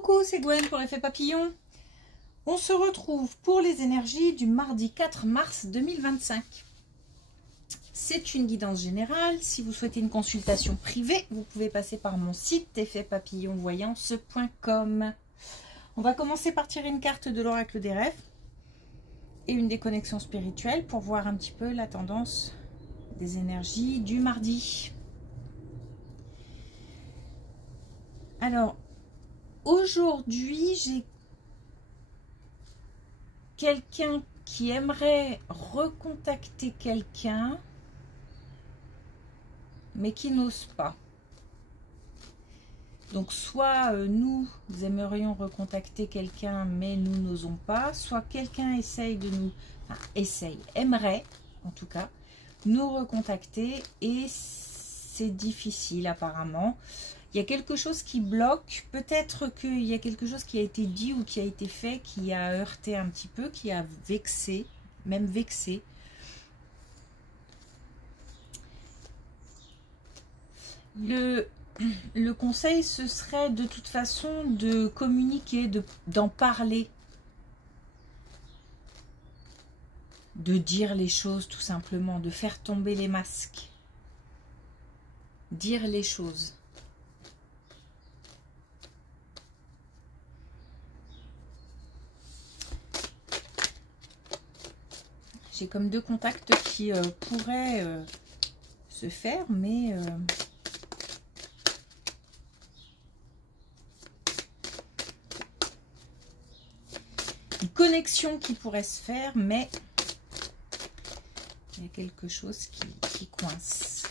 Coucou, c'est Gwen pour l'effet papillon. On se retrouve pour les énergies du mardi 4 mars 2025. C'est une guidance générale. Si vous souhaitez une consultation privée, vous pouvez passer par mon site effetpapillonvoyance.com. On va commencer par tirer une carte de l'oracle des rêves et une des connexions spirituelles pour voir un petit peu la tendance des énergies du mardi. Alors, aujourd'hui, j'ai quelqu'un qui aimerait recontacter quelqu'un, mais qui n'ose pas. Donc, soit nous aimerions recontacter quelqu'un, mais nous n'osons pas, soit quelqu'un essaye de nous... Enfin, aimerait, en tout cas, nous recontacter, et c'est difficile apparemment. Il y a quelque chose qui bloque, peut-être qu'il y a quelque chose qui a été dit ou qui a été fait, qui a heurté un petit peu, qui a vexé, même vexé. Le conseil, ce serait de toute façon de communiquer, d'en parler, de dire les choses tout simplement, de faire tomber les masques, dire les choses. J'ai comme deux contacts qui pourraient se faire, mais une connexion qui pourrait se faire, mais il y a quelque chose qui coince.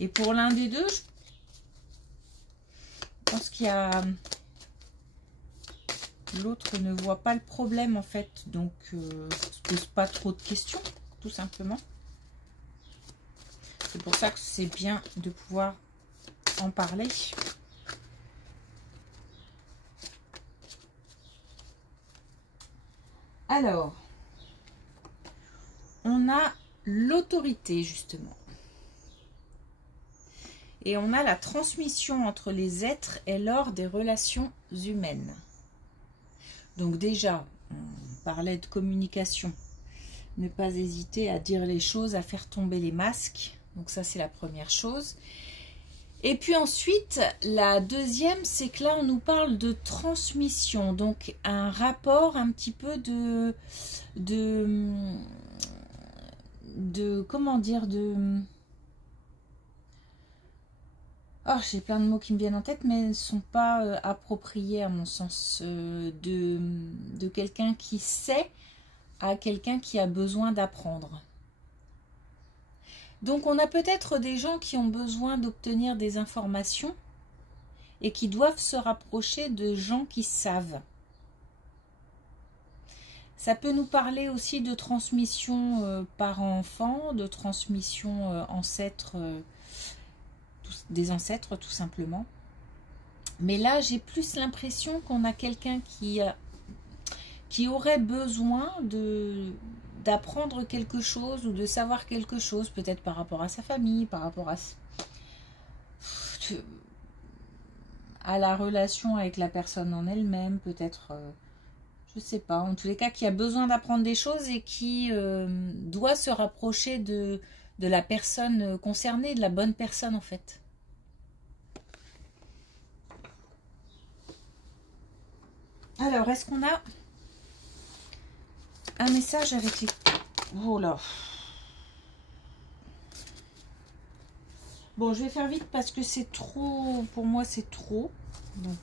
Et pour l'un des deux, je pense qu'il y a... L'autre ne voit pas le problème en fait, donc se pose pas trop de questions, tout simplement. C'est pour ça que c'est bien de pouvoir en parler. Alors, on a l'autorité justement. Et on a la transmission entre les êtres et lors des relations humaines. Donc déjà, on parlait de communication. Ne pas hésiter à dire les choses, à faire tomber les masques. Donc ça, c'est la première chose. Et puis ensuite, la deuxième, c'est que là, on nous parle de transmission. Donc un rapport un petit peu comment dire, oh, j'ai plein de mots qui me viennent en tête, mais ne sont pas appropriés à mon sens, de quelqu'un qui sait à quelqu'un qui a besoin d'apprendre. Donc on a peut-être des gens qui ont besoin d'obtenir des informations et qui doivent se rapprocher de gens qui savent. Ça peut nous parler aussi de transmission parent-enfant, de transmission ancêtre des ancêtres tout simplement. Mais là j'ai plus l'impression qu'on a quelqu'un qui aurait besoin d'apprendre quelque chose ou de savoir quelque chose, peut-être par rapport à sa famille, par rapport à la relation avec la personne en elle-même, peut-être, je sais pas, en tous les cas qui a besoin d'apprendre des choses et qui doit se rapprocher de la personne concernée, de la bonne personne en fait. Alors, est-ce qu'on a un message avec les... Oh là. Bon, je vais faire vite parce que c'est trop... Pour moi, c'est trop. Donc...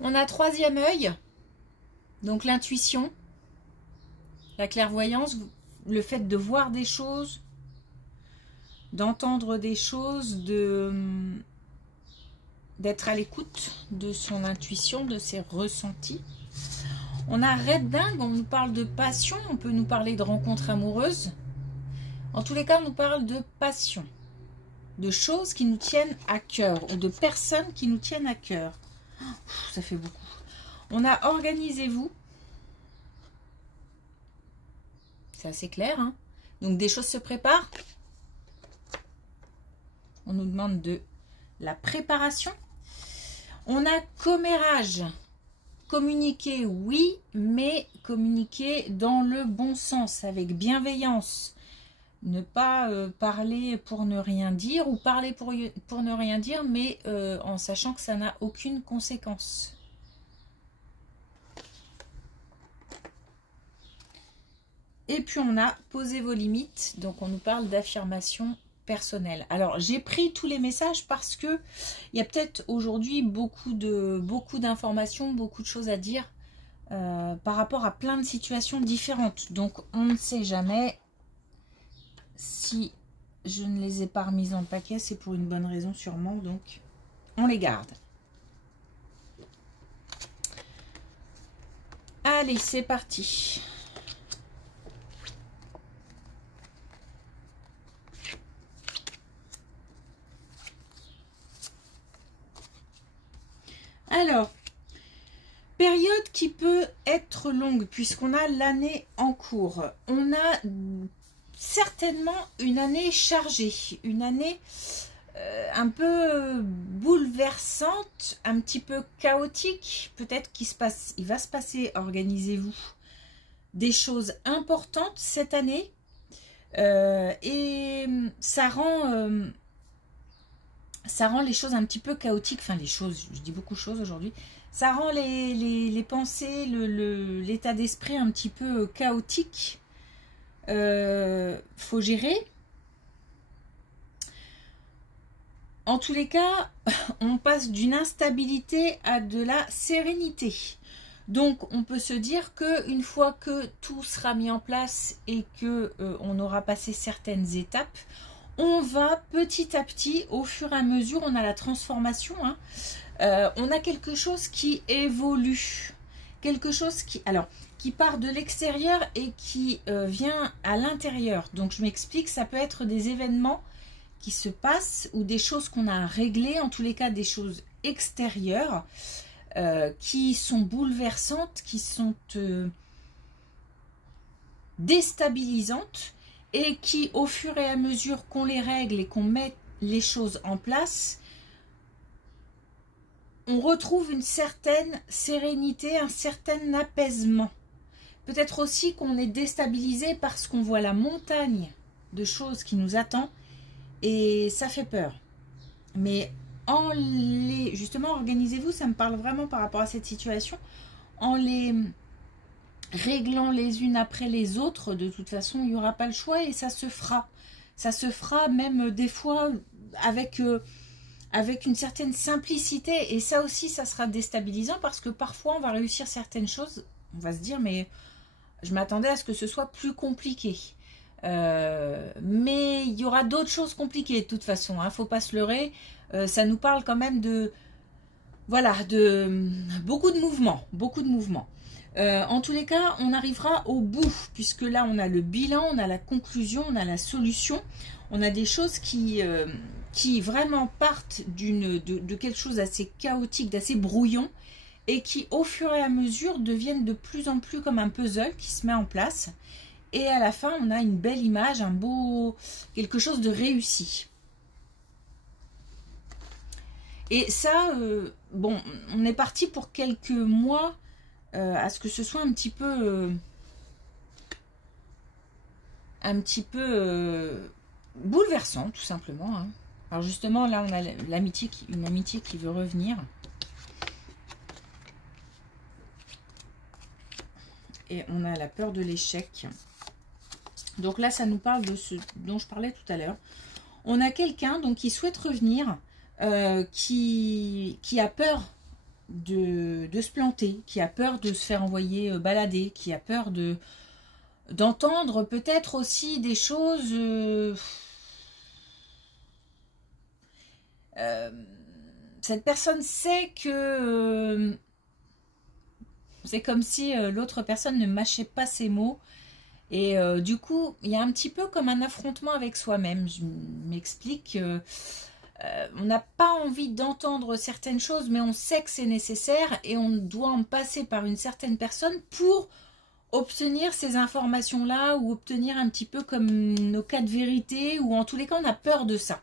On a troisième œil. Donc, l'intuition. La clairvoyance. Le fait de voir des choses. D'entendre des choses, d'être à l'écoute de son intuition, de ses ressentis. On a Red Dingue, on nous parle de passion, on peut nous parler de rencontres amoureuses. En tous les cas, on nous parle de passion, de choses qui nous tiennent à cœur, ou de personnes qui nous tiennent à cœur. Ça fait beaucoup. On a Organisez-vous. C'est assez clair, hein. Donc des choses se préparent. On nous demande de la préparation. On a commérage. Communiquer, oui, mais communiquer dans le bon sens, avec bienveillance. Ne pas parler pour ne rien dire ou parler pour ne rien dire, mais en sachant que ça n'a aucune conséquence. Et puis on a posé vos limites, donc on nous parle d'affirmation personnelle. Alors j'ai pris tous les messages parce que il y a peut-être aujourd'hui beaucoup d'informations, beaucoup de choses à dire par rapport à plein de situations différentes. Donc on ne sait jamais. Si je ne les ai pas remises dans le paquet, c'est pour une bonne raison sûrement, donc on les garde. Allez, c'est parti. Alors, période qui peut être longue puisqu'on a l'année en cours. On a certainement une année chargée, une année un peu bouleversante, un petit peu chaotique. Peut-être il va se passer, organisez-vous, des choses importantes cette année. Et ça rend les choses un petit peu chaotiques. Enfin, les choses, je dis beaucoup de choses aujourd'hui. Ça rend les pensées, l'état d'esprit un petit peu chaotique. Faut gérer. En tous les cas, on passe d'une instabilité à de la sérénité. Donc, on peut se dire qu'une fois que tout sera mis en place et que on aura passé certaines étapes, on va petit à petit, au fur et à mesure, on a la transformation, hein, on a quelque chose qui évolue, quelque chose qui part de l'extérieur et qui vient à l'intérieur. Donc je m'explique, ça peut être des événements qui se passent ou des choses qu'on a à régler, en tous les cas des choses extérieures qui sont bouleversantes, qui sont déstabilisantes et qui, au fur et à mesure qu'on les règle et qu'on met les choses en place, on retrouve une certaine sérénité, un certain apaisement. Peut-être aussi qu'on est déstabilisé parce qu'on voit la montagne de choses qui nous attend et ça fait peur. Mais justement, organisez-vous, ça me parle vraiment par rapport à cette situation, en les réglant les unes après les autres. De toute façon, il n'y aura pas le choix et ça se fera. Ça se fera même des fois avec une certaine simplicité. Et ça aussi, ça sera déstabilisant parce que parfois, on va réussir certaines choses. On va se dire, mais je m'attendais à ce que ce soit plus compliqué. Mais il y aura d'autres choses compliquées de toute façon. Faut pas se leurrer. Ça nous parle quand même de... Voilà, de beaucoup de mouvements. Beaucoup de mouvements. En tous les cas, on arrivera au bout, puisque là, on a le bilan, on a la conclusion, on a la solution. On a des choses qui vraiment partent de quelque chose d'assez chaotique, d'assez brouillon, et qui, au fur et à mesure, deviennent de plus en plus comme un puzzle qui se met en place. Et à la fin, on a une belle image, quelque chose de réussi. Et ça, bon, on est parti pour quelques mois à ce que ce soit un petit peu bouleversant, tout simplement. Hein. Alors justement, là, on a une amitié qui veut revenir. Et on a la peur de l'échec. Donc là, ça nous parle de ce dont je parlais tout à l'heure. On a quelqu'un donc qui souhaite revenir, qui a peur de se planter, qui a peur de se faire envoyer balader, qui a peur d'entendre peut-être aussi des choses. Cette personne sait que c'est comme si l'autre personne ne mâchait pas ses mots. Et du coup, il y a un petit peu comme un affrontement avec soi-même. Je m'explique. On n'a pas envie d'entendre certaines choses, mais on sait que c'est nécessaire et on doit en passer par une certaine personne pour obtenir ces informations-là ou obtenir un petit peu comme nos cas de vérité, ou en tous les cas, on a peur de ça.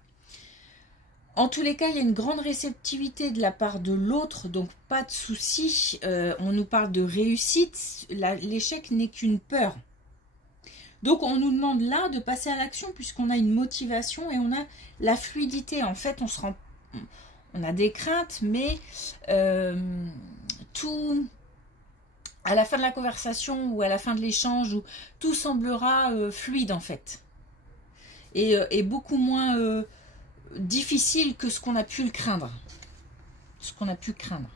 En tous les cas, il y a une grande réceptivité de la part de l'autre, donc pas de souci. On nous parle de réussite, l'échec n'est qu'une peur. Donc on nous demande là de passer à l'action puisqu'on a une motivation et on a la fluidité. En fait, on a des craintes, mais tout, à la fin de la conversation ou à la fin de l'échange, tout semblera fluide en fait. Et beaucoup moins difficile que ce qu'on a pu le craindre. Ce qu'on a pu craindre.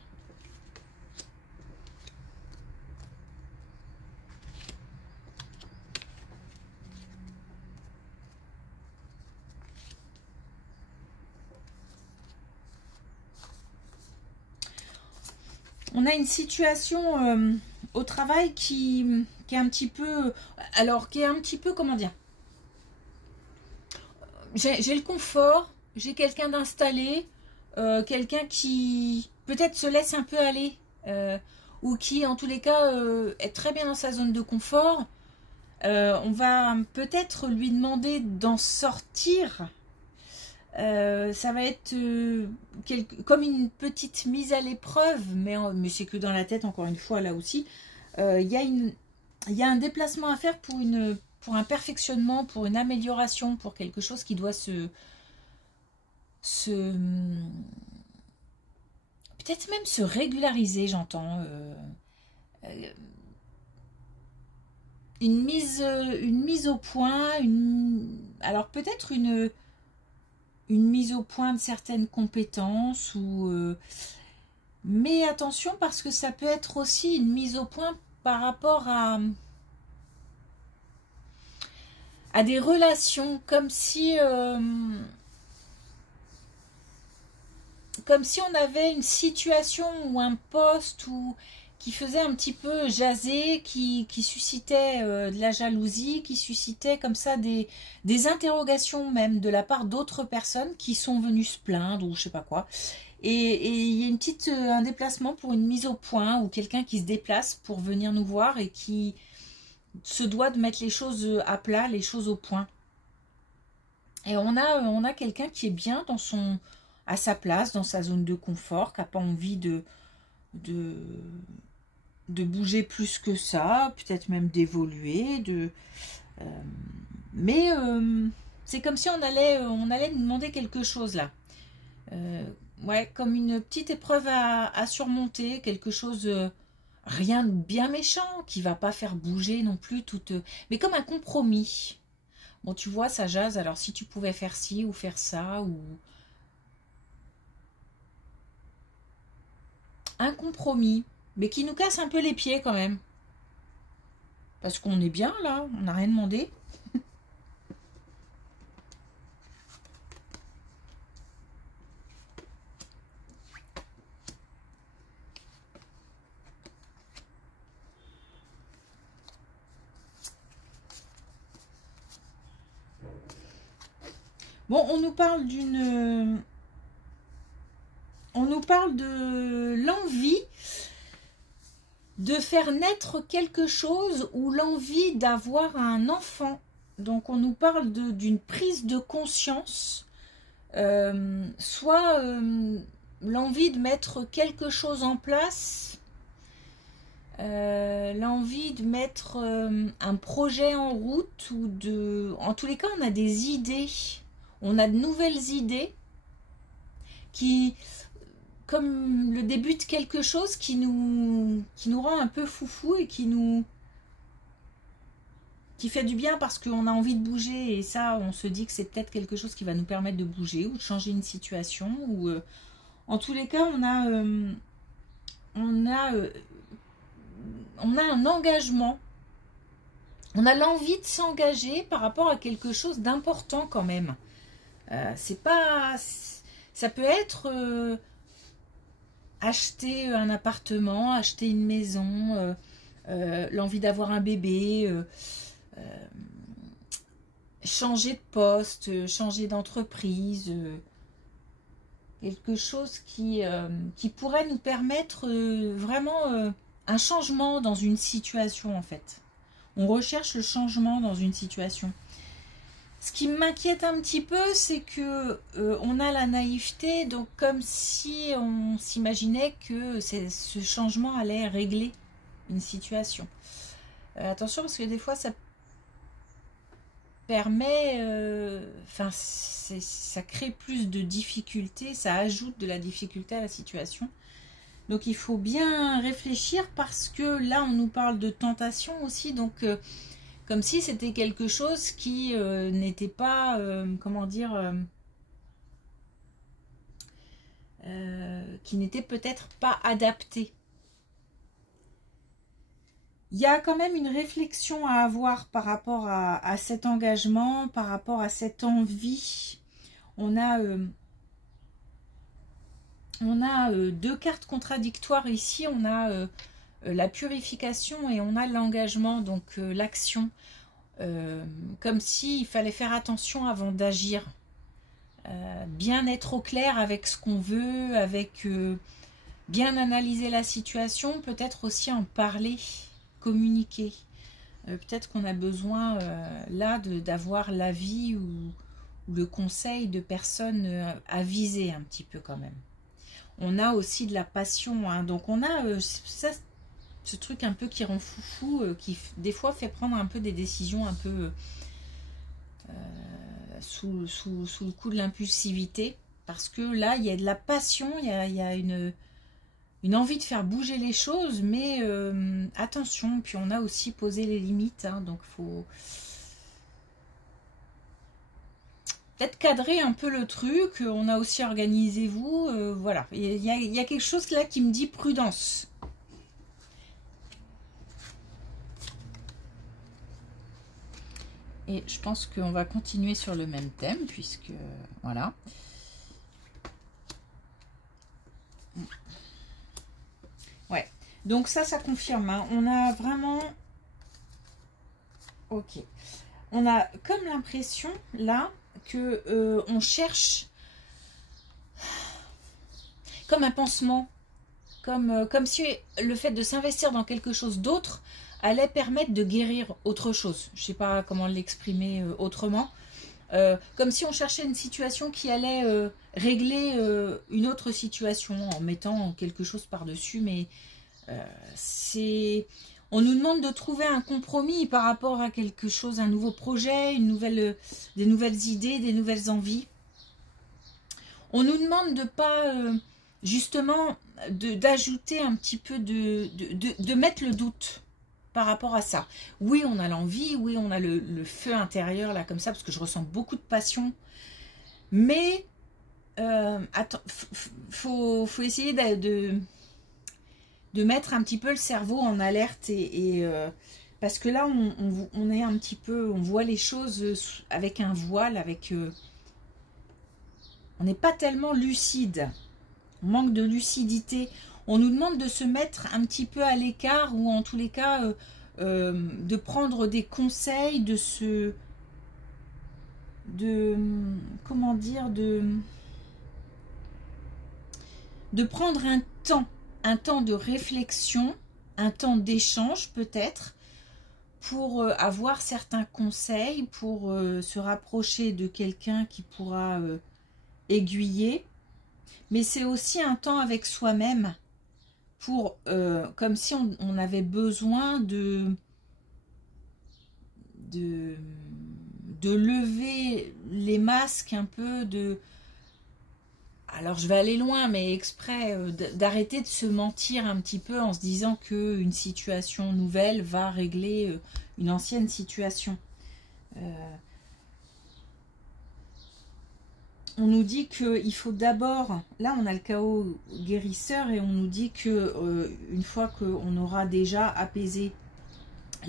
On a une situation au travail qui est un petit peu... Alors, qui est un petit peu, comment dire, j'ai le confort, j'ai quelqu'un d'installé, quelqu'un qui peut-être se laisse un peu aller, ou qui en tous les cas est très bien dans sa zone de confort. On va peut-être lui demander d'en sortir. Ça va être comme une petite mise à l'épreuve, mais c'est que dans la tête, encore une fois, là aussi. Il y a un déplacement à faire pour un perfectionnement, pour une amélioration, pour quelque chose qui doit peut-être même se régulariser, j'entends. Une mise au point, alors peut-être une mise au point de certaines compétences, mais attention parce que ça peut être aussi une mise au point par rapport à des relations, comme si on avait une situation ou un poste qui faisait un petit peu jaser, qui suscitait de la jalousie, qui suscitait comme ça des interrogations même de la part d'autres personnes qui sont venues se plaindre ou je sais pas quoi. Et il y a un déplacement pour une mise au point ou quelqu'un qui se déplace pour venir nous voir et qui se doit de mettre les choses à plat, les choses au point. Et on a quelqu'un qui est bien à sa place, dans sa zone de confort, qui n'a pas envie de bouger plus que ça, peut-être même d'évoluer, mais c'est comme si on allait nous demander quelque chose là. Ouais, comme une petite épreuve à surmonter, quelque chose, rien de bien méchant, qui va pas faire bouger non plus toute... mais comme un compromis. Bon, tu vois, ça jase, alors si tu pouvais faire ci ou faire ça, ou... un compromis, mais qui nous casse un peu les pieds quand même. Parce qu'on est bien là, on n'a rien demandé. Bon, on nous parle de l'envie de faire naître quelque chose ou l'envie d'avoir un enfant. Donc on nous parle d'une prise de conscience, soit l'envie de mettre quelque chose en place, l'envie de mettre un projet en route, en tous les cas on a des idées, on a de nouvelles idées qui... comme le début de quelque chose qui nous rend un peu foufou et qui fait du bien parce qu'on a envie de bouger, et ça on se dit que c'est peut-être quelque chose qui va nous permettre de bouger ou de changer une situation, ou en tous les cas on a un engagement, on a l'envie de s'engager par rapport à quelque chose d'important quand même. C'est pas... ça peut être... acheter un appartement, acheter une maison, l'envie d'avoir un bébé, changer de poste, changer d'entreprise, quelque chose qui pourrait nous permettre vraiment un changement dans une situation en fait. On recherche le changement dans une situation. Ce qui m'inquiète un petit peu, c'est que on a la naïveté, donc comme si on s'imaginait que ce changement allait régler une situation. Attention, parce que des fois, ça permet, enfin, ça crée plus de difficultés, ça ajoute de la difficulté à la situation. Donc il faut bien réfléchir parce que là, on nous parle de tentation aussi, donc... comme si c'était quelque chose qui n'était pas, comment dire, qui n'était peut-être pas adapté. Il y a quand même une réflexion à avoir par rapport à cet engagement, par rapport à cette envie. On a deux cartes contradictoires ici. On a la purification et on a l'engagement, donc l'action. Comme s'il fallait faire attention avant d'agir. Bien être au clair avec ce qu'on veut, avec bien analyser la situation, peut-être aussi en parler, communiquer. Peut-être qu'on a besoin là d'avoir l'avis ou le conseil de personnes avisées un petit peu quand même. On a aussi de la passion, hein. Donc on a ça, ce truc un peu qui rend foufou, qui des fois fait prendre un peu des décisions un peu sous le coup de l'impulsivité, parce que là il y a de la passion, il y a une envie de faire bouger les choses, mais attention, puis on a aussi posé les limites, hein, donc il faut peut-être cadrer un peu le truc. On a aussi organisez-vous, voilà, il y a quelque chose là qui me dit prudence. Et je pense qu'on va continuer sur le même thème, puisque, voilà. Ouais, donc ça confirme, hein. On a vraiment... Ok. On a comme l'impression, là, que on cherche comme un pansement, comme si le fait de s'investir dans quelque chose d'autre allait permettre de guérir autre chose. Je ne sais pas comment l'exprimer autrement. Comme si on cherchait une situation qui allait régler une autre situation en mettant quelque chose par-dessus. Mais on nous demande de trouver un compromis par rapport à quelque chose, un nouveau projet, des nouvelles idées, des nouvelles envies. On nous demande de pas... justement, d'ajouter un petit peu de mettre le doute par rapport à ça. Oui, on a l'envie, oui, on a le feu intérieur, là, comme ça, parce que je ressens beaucoup de passion. Mais, attends, faut essayer de mettre un petit peu le cerveau en alerte, parce que là, on est un petit peu, on voit les choses avec un voile, avec... on n'est pas tellement lucide. On manque de lucidité. On nous demande de se mettre un petit peu à l'écart, ou en tous les cas de prendre des conseils, comment dire, de prendre un temps de réflexion, un temps d'échange peut-être, pour avoir certains conseils, pour se rapprocher de quelqu'un qui pourra aiguiller. Mais c'est aussi un temps avec soi-même, pour comme si on avait besoin de lever les masques un peu, alors je vais aller loin, mais exprès d'arrêter de se mentir un petit peu en se disant qu'une situation nouvelle va régler une ancienne situation. On nous dit qu'il faut d'abord, là on a le chaos guérisseur, et on nous dit que une fois qu'on aura déjà apaisé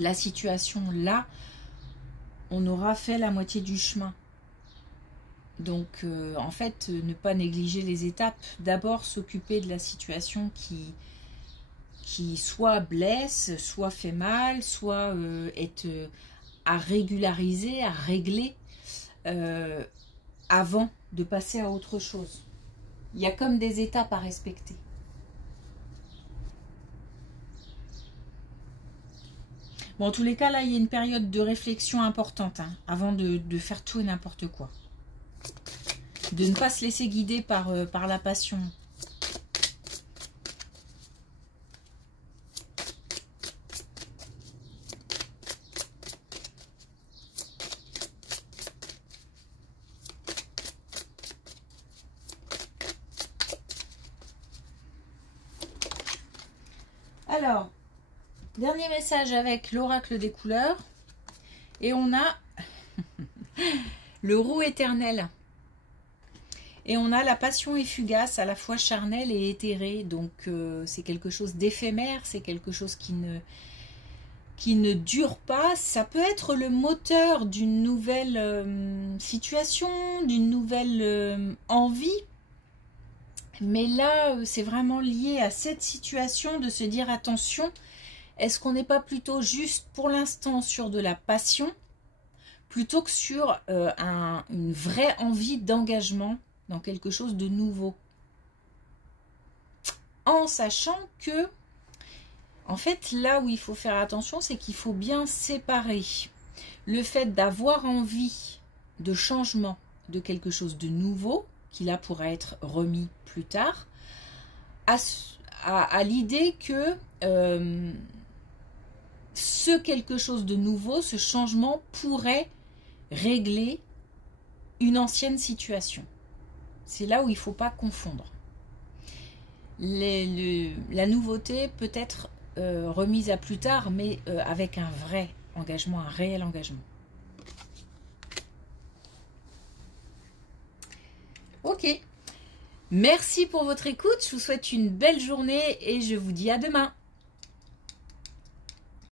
la situation là, on aura fait la moitié du chemin. Donc en fait, ne pas négliger les étapes. D'abord s'occuper de la situation qui soit blesse, soit fait mal, soit est à régulariser, à régler avant de passer à autre chose. Il y a comme des étapes à respecter. Bon, en tous les cas, là, il y a une période de réflexion importante, hein, avant de faire tout et n'importe quoi. De ne pas se laisser guider par la passion. Alors, dernier message avec l'oracle des couleurs. Et on a le roux éternel. Et on a la passion est fugace, à la fois charnelle et éthérée. Donc, c'est quelque chose d'éphémère, c'est quelque chose qui ne dure pas. Ça peut être le moteur d'une nouvelle situation, d'une nouvelle envie. Mais là, c'est vraiment lié à cette situation de se dire attention, est-ce qu'on n'est pas plutôt juste pour l'instant sur de la passion plutôt que sur une vraie envie d'engagement dans quelque chose de nouveau? En sachant que, en fait, là où il faut faire attention, c'est qu'il faut bien séparer le fait d'avoir envie de changement, de quelque chose de nouveau, qui là pourra être remis plus tard, à l'idée que ce quelque chose de nouveau, ce changement pourrait régler une ancienne situation. C'est là où il ne faut pas confondre. La nouveauté peut être remise à plus tard, mais avec un vrai engagement, un réel engagement. Ok. Merci pour votre écoute. Je vous souhaite une belle journée et je vous dis à demain.